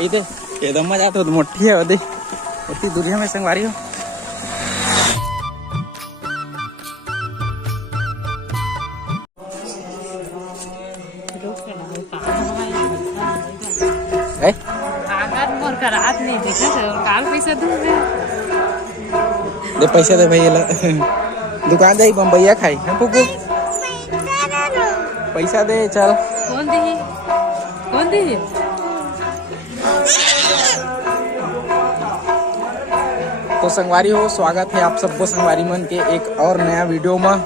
इथे एकदम मजा तो मोठी है वधी मोठी दुनिया में संगवारी हो। दे पैसा दे भैया दुकान जाई बम्बैया खाई है पुकू पैसा दे चल। कौन दी तो संगवारी हो स्वागत है आप सबको संगवारी मन के एक और नया वीडियो में।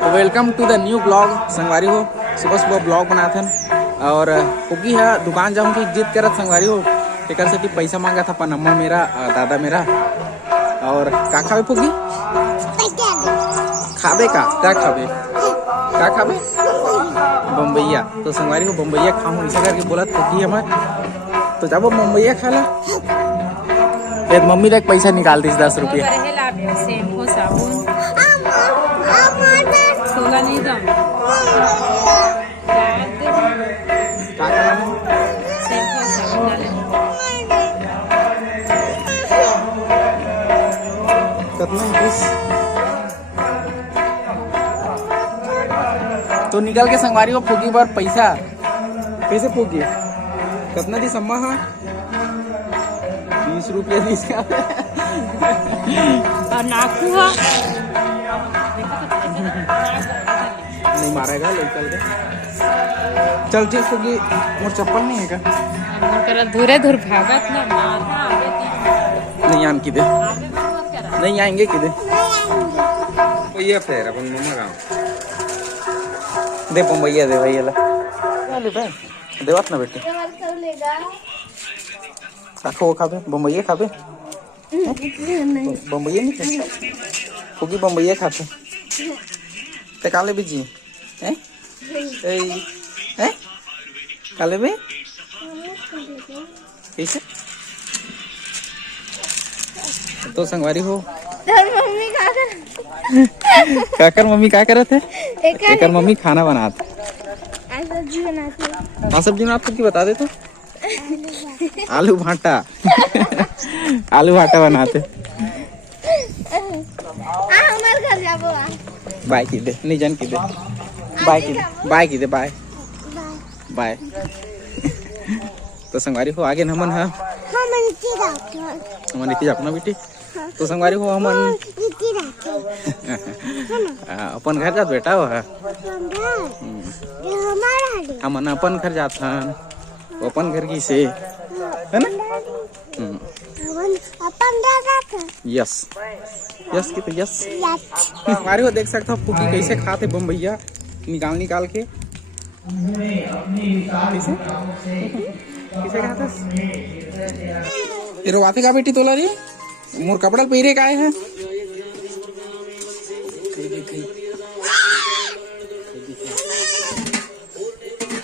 तो welcome to the new blog संगवारी हो। सुबह सुबह ब्लॉग बनाते हैं और पुगी है दुकान जाऊँ की जिद करत संगवारी हो एक से पैसा मांगा था अपन अम्मा मेरा दादा मेरा। और का खावे पुगी खाबे क्या खाबे बम्बैया। तो संगवारी को बम्बैया खाऊं ऐसा करके बोला पुगी हमार तो जब बम्बैया खा ला फिर मम्मी तक पैसा निकाल दी 10 रुपया। तो निकल के संगवारी को फूकी पर पैसा कैसे फूकी कितना दी सम्मा हाँ 20 रुपया दी और नाकू हा नहीं मारेगा निकल के चल ठीक फूकी मोर चप्पल नहीं है क्या धूरे धूर भागत ना मारना नहीं आन की दे नहीं आएंगे कि दे तो ये फिर अपन मम्मा का दे बम्बैया दे भैया ला देवात ना बेटे खाखो वो खाबे बम्बैया खाबे बम्बैया नहीं खाते फूकी बम्बैया खाते ते काले बीजी हैं हैं काले में कैसे तो संगवारी हो काकर मम्मी क्या करत है एकर मम्मी खाना बनाते सब्जी बनाते की बता दे तो आलू भाटा आलू भाटा बनाते बाय की दे नहीं जान की दे बाय की दे बाय बाय। तो संगवारी हो आगे नमन है हमन नीति अपना बेटी तो संगवारी हो हमन अपन घर जात बेटा हो हमन अपन घर जात हन अपन घर की से है ना यस यस की तो यस हमारे को देख सकते हो पुकी कैसे खाते बम्बैया निकाल के कैसे कैसे खाता ये रोवाते का बेटी तोला रे मोर कपड़ा पहिरे का है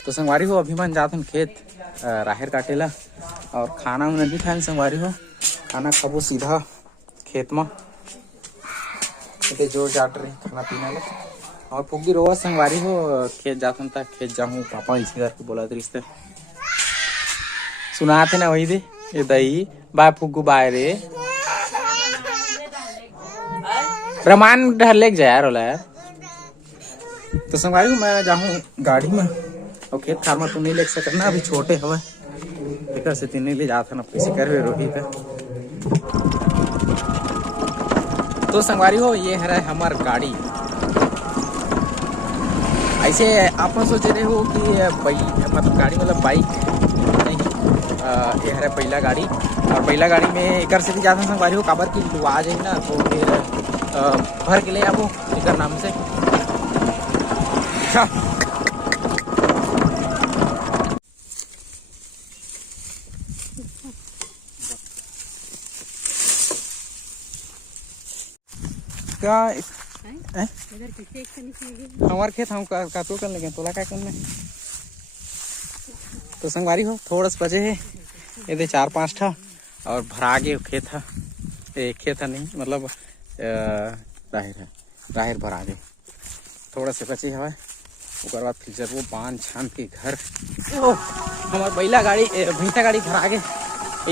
तो संगवारी हो अभिमान जात खेत राहर काटेला और खाना उन्हें नहीं खाए संगवारी हो खाना खाबो सीधा खेत में जोर जाट रहे खाना पीना ले और पुगी रोवा संगवारी हो खेत जाता था खेत जाऊँ पापा इसी करके बोला रिश्ते सुनाते ना वही दे ये दही बाय फुग्गू बाय रे रमान ढर लेक जाए यार यार। तो संगवारी को मैं जाऊँ गाड़ी में और खेत खार में तू नहीं ले सकना अभी छोटे हवा एक से तीन ले जाता ना पैसे कर रोहित। तो संगवारी हो ये है हमार गाड़ी ऐसे आप सोच रहे हो कि मतलब गाड़ी मतलब बाइक नहीं ये है पहला गाड़ी और पहला गाड़ी में एक से भी ज़्यादा संगवारी हो काबर की तू आ जाए ना तो फिर भर के ले आपो एक नाम से क्या हमारे खेत हम का तो कर लेंगे तोला क्या करना तो संगवारी हो थोड़ा सा बजे है ये 4-5 था और भरा के खेत था एक खेत था नहीं मतलब राहिर भरा गए थोड़ा से बचे हवा ओकर बाद फिर जब वो बांध छान के घर हमार बैला गाड़ी भैंसा गाड़ी घर आगे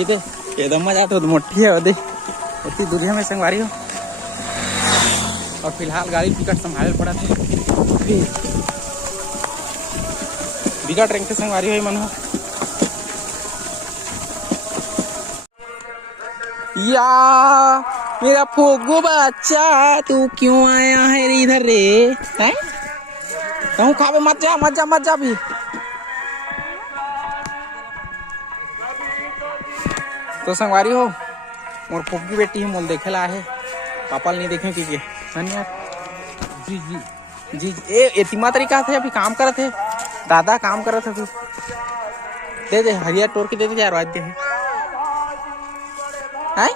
इधे एकदम मजा तो मोटी है ओदे उतनी दुनिया में संगवारी हो। और फिलहाल गाड़ी टिकट संभाले पड़ा थे फिर बिगड़ रंग के संगवारी हो मन हो या मेरा फोगो बच्चा तू क्यों आया है इधर रे हैं कहूँ खावे मत जा भी तो संगवारी हो मोर फुग्गी बेटी है मोल देखे ला है पापा नहीं देखे कि धन्यवाद जी जी जी ए एतिमा तरीका थे अभी काम करत है दादा काम करत है तू दे दे हरिया टोर के दे दे यार वाद्य है हैं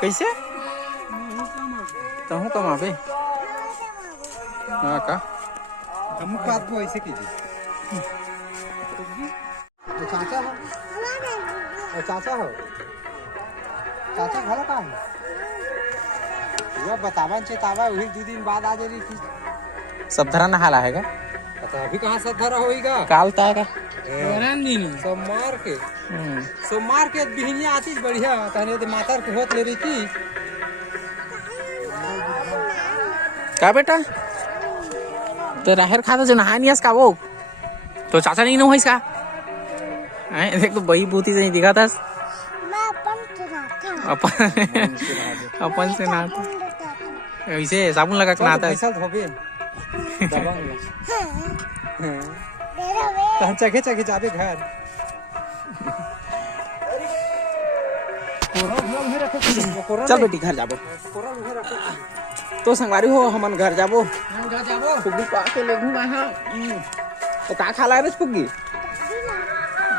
कैसे कहूँ कमाबे हाँ का हम बात को ऐसे कीजिए चाचा हो चाचा घर का है वह बतावा चेतावा वही 2 दिन बाद आ जाएगी थी सब धरा नहाला है का पता अभी कहाँ सब धरा होएगा काल तय का सोमवार के बिहनिया आती बढ़िया तने तो मातर के होत ले रही थी का बेटा तो राहर खाता जो नहा नहीं का वो तो चाचा नहीं हो इसका देख तो बही बूती से दिखा था अपन से नहाता ऐसे साबुन लगा के नहाता है चखे चखे जाते घर चल बेटी घर जाबो तो संगवारी हो हमन घर जाबो फुग्गी पा के ले घूम हां तो का खा रे फुग्गी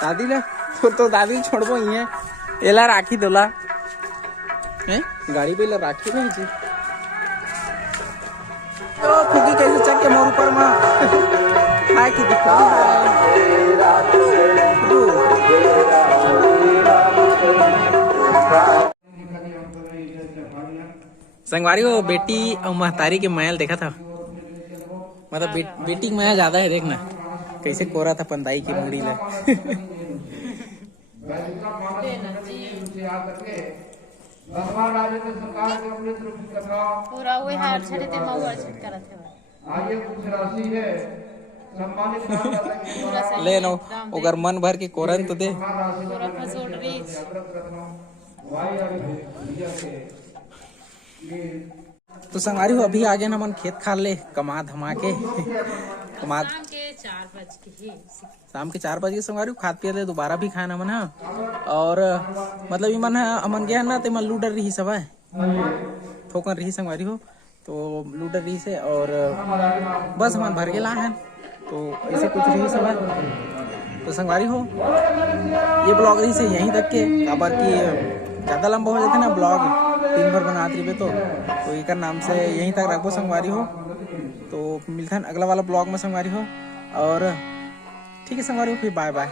दादी ले तो दादी छोड़बो ही एला राखी दोला हैं गाड़ी पे ला राखी नहीं जी तो फुग्गी कैसे चक के मोर ऊपर में हाय की दिखा संगवारी हो बेटी और महतारी के महल देखा था मतलब बेटी की माया ज्यादा है देखना कैसे कोरा था पंदाई की मुड़ी ले पूरा वही हार छड़े ते मौर छट करत है ले नो अगर मन भर के कोरन तो दे पूरा फसोड़ रीच तो संगवारी हो अभी आगे ना मन खेत खाल ले कमा धमा के कमा शाम के 4 बजे संगवारी खाद पिया ले दोबारा भी खाना मन और मतलब ये मन अमन गया ना ते मन लूडर रही सब है ठोकर रही संगवारी हो तो लूडर रही से और बस मन भर गेला है तो ऐसे कुछ रही सब है तो संगवारी हो ये ब्लॉग रही से यहीं तक के खबर की ज़्यादा लंबा हो जाते ना ब्लॉग दिन भर बनात रही तो एक नाम से यहीं तक रखो संगवारी हो तो मिलते हैं अगला वाला ब्लॉग में संगवारी हो और ठीक है संगवारी हो फिर बाय बाय।